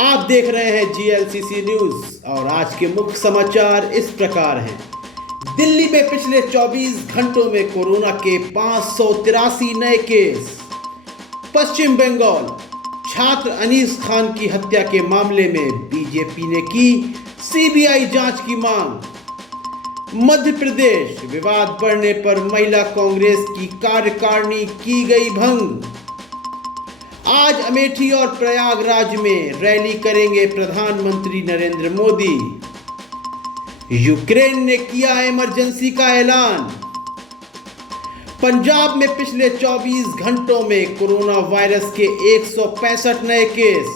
आप देख रहे हैं जीएलसीसी न्यूज और आज के मुख्य समाचार इस प्रकार हैं। दिल्ली में पिछले 24 घंटों में कोरोना के 583 नए केस। पश्चिम बंगाल छात्र अनीस खान की हत्या के मामले में बीजेपी ने की सीबीआई जांच की मांग। मध्य प्रदेश विवाद बढ़ने पर महिला कांग्रेस की कार्यकारिणी की गई भंग। आज अमेठी और प्रयागराज में रैली करेंगे प्रधानमंत्री नरेंद्र मोदी। यूक्रेन ने किया इमरजेंसी का ऐलान। पंजाब में पिछले 24 घंटों में कोरोना वायरस के 165 नए केस,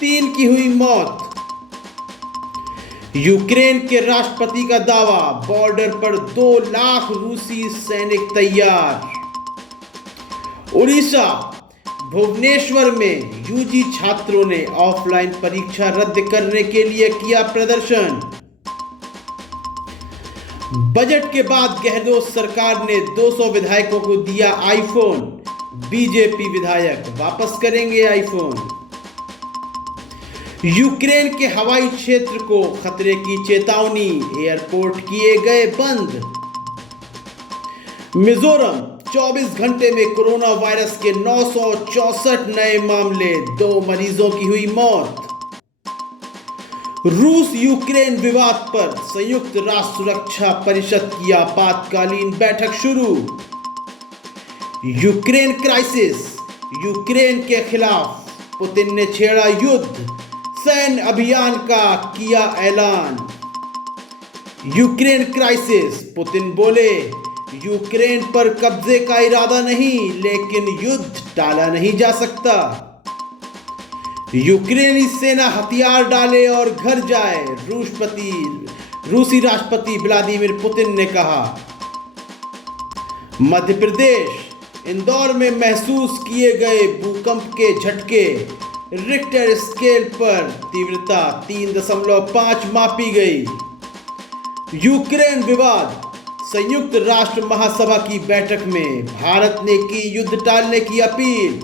3 की हुई मौत। यूक्रेन के राष्ट्रपति का दावा, बॉर्डर पर 2 लाख रूसी सैनिक तैयार। उड़ीसा भुवनेश्वर में यूजी छात्रों ने ऑफलाइन परीक्षा रद्द करने के लिए किया प्रदर्शन। बजट के बाद गहलोत सरकार ने 200 विधायकों को दिया आईफोन। बीजेपी विधायक वापस करेंगे आईफोन। यूक्रेन के हवाई क्षेत्र को खतरे की चेतावनी, एयरपोर्ट किए गए बंद। मिजोरम 24 घंटे में कोरोना वायरस के 964 नए मामले, 2 मरीजों की हुई मौत। रूस यूक्रेन विवाद पर संयुक्त राष्ट्र सुरक्षा परिषद की आपातकालीन बैठक शुरू। यूक्रेन क्राइसिस, यूक्रेन के खिलाफ पुतिन ने छेड़ा युद्ध, सैन्य अभियान का किया ऐलान। यूक्रेन क्राइसिस, पुतिन बोले यूक्रेन पर कब्जे का इरादा नहीं, लेकिन युद्ध टाला नहीं जा सकता। यूक्रेनी सेना हथियार डाले और घर जाए, रूसी राष्ट्रपति व्लादिमीर पुतिन ने कहा। मध्य प्रदेश इंदौर में महसूस किए गए भूकंप के झटके, रिक्टर स्केल पर तीव्रता 3.5 मापी गई। यूक्रेन विवाद, संयुक्त राष्ट्र महासभा की बैठक में भारत ने की युद्ध टालने की अपील।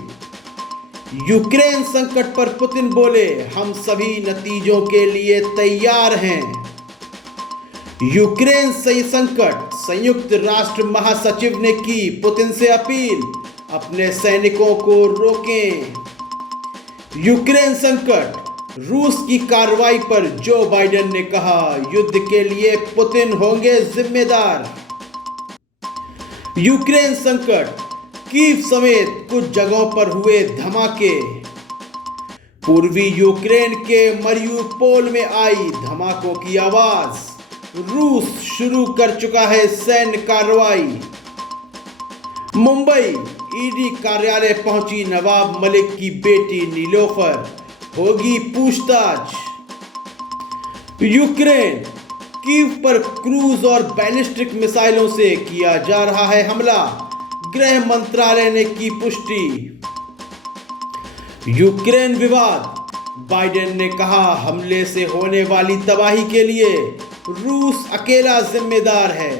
यूक्रेन संकट पर पुतिन बोले, हम सभी नतीजों के लिए तैयार हैं। यूक्रेन सही संकट, संयुक्त राष्ट्र महासचिव ने की पुतिन से अपील, अपने सैनिकों को रोकें। यूक्रेन संकट, रूस की कार्रवाई पर जो बाइडेन ने कहा, युद्ध के लिए पुतिन होंगे जिम्मेदार। यूक्रेन संकट, कीव समेत कुछ जगहों पर हुए धमाके। पूर्वी यूक्रेन के मरियुपोल में आई धमाकों की आवाज। रूस शुरू कर चुका है सैन्य कार्रवाई। मुंबई ईडी कार्यालय पहुंची नवाब मलिक की बेटी नीलोफर, होगी पूछताछ। यूक्रेन, कीव पर क्रूज और बैलिस्टिक मिसाइलों से किया जा रहा है हमला, गृह मंत्रालय ने की पुष्टि। यूक्रेन विवाद, बाइडेन ने कहा हमले से होने वाली तबाही के लिए रूस अकेला जिम्मेदार है।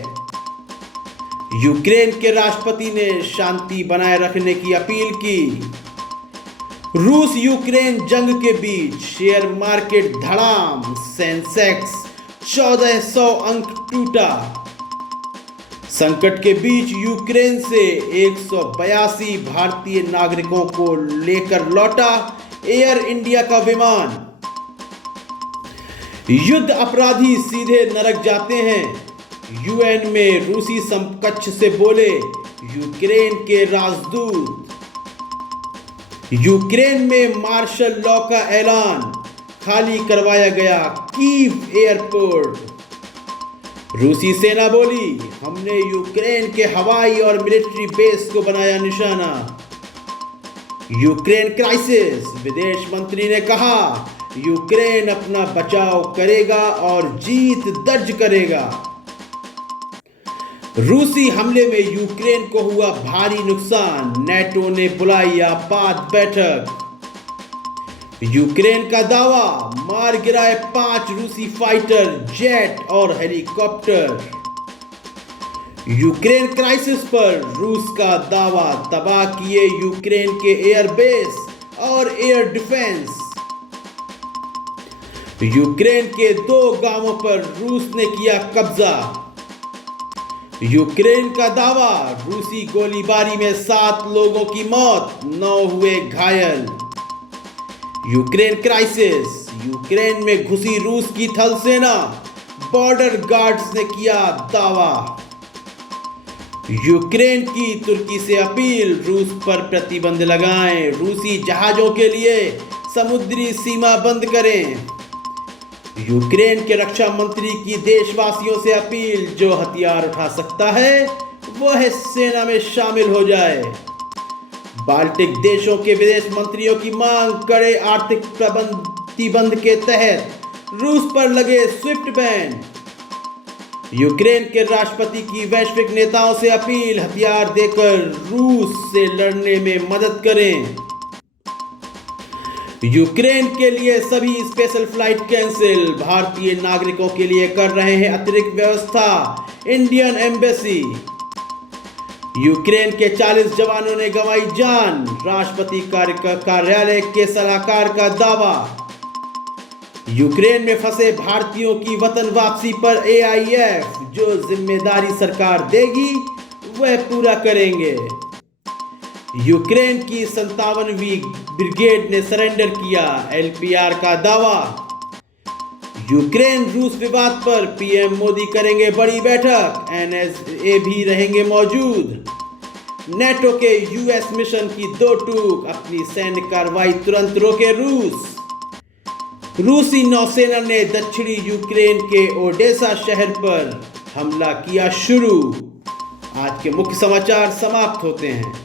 यूक्रेन के राष्ट्रपति ने शांति बनाए रखने की अपील की। रूस यूक्रेन जंग के बीच शेयर मार्केट धड़ाम, सेंसेक्स 1400 अंक टूटा। संकट के बीच यूक्रेन से 182 भारतीय नागरिकों को लेकर लौटा एयर इंडिया का विमान। युद्ध अपराधी सीधे नरक जाते हैं, यूएन में रूसी समकक्ष से बोले यूक्रेन के राजदूत। यूक्रेन में मार्शल लॉ का ऐलान, खाली करवाया गया कीव एयरपोर्ट। रूसी सेना बोली, हमने यूक्रेन के हवाई और मिलिट्री बेस को बनाया निशाना। यूक्रेन क्राइसिस, विदेश मंत्री ने कहा यूक्रेन अपना बचाव करेगा और जीत दर्ज करेगा। रूसी हमले में यूक्रेन को हुआ भारी नुकसान, नेटो ने बुलाई आपात बैठक। यूक्रेन का दावा, मार गिराए 5 रूसी फाइटर जेट और हेलीकॉप्टर। यूक्रेन क्राइसिस पर रूस का दावा, तबाह किए यूक्रेन के एयरबेस और एयर डिफेंस। यूक्रेन के 2 गांवों पर रूस ने किया कब्जा। यूक्रेन का दावा, रूसी गोलीबारी में 7 लोगों की मौत, 9 हुए घायल। यूक्रेन क्राइसिस, यूक्रेन में घुसी रूस की थल सेना, बॉर्डर गार्ड्स ने किया दावा। यूक्रेन की तुर्की से अपील, रूस पर प्रतिबंध लगाएं, रूसी जहाजों के लिए समुद्री सीमा बंद करें। यूक्रेन के रक्षा मंत्री की देशवासियों से अपील, जो हथियार उठा सकता है वह सेना में शामिल हो जाए। बाल्टिक देशों के विदेश मंत्रियों की मांग, कड़े आर्थिक प्रतिबंध के तहत रूस पर लगे स्विफ्ट बैन। यूक्रेन के राष्ट्रपति की वैश्विक नेताओं से अपील, हथियार देकर रूस से लड़ने में मदद करें। यूक्रेन के लिए सभी स्पेशल फ्लाइट कैंसिल, भारतीय नागरिकों के लिए कर रहे हैं अतिरिक्त व्यवस्था इंडियन एम्बेसी। यूक्रेन के 40 जवानों ने गंवाई जान, राष्ट्रपति कार्यालय के सलाहकार का दावा। यूक्रेन में फंसे भारतीयों की वतन वापसी पर AIF, जो जिम्मेदारी सरकार देगी वह पूरा करेंगे। यूक्रेन की 57वीं ब्रिगेड ने सरेंडर किया, LPR का दावा। यूक्रेन रूस विवाद पर PM मोदी करेंगे बड़ी बैठक, NSA भी रहेंगे मौजूद। नेटो के US मिशन की 2 टूक, अपनी सैन्य कार्रवाई तुरंत रोके रूस। रूसी नौसेना ने दक्षिणी यूक्रेन के ओडेसा शहर पर हमला किया शुरू। आज के मुख्य समाचार समाप्त होते हैं।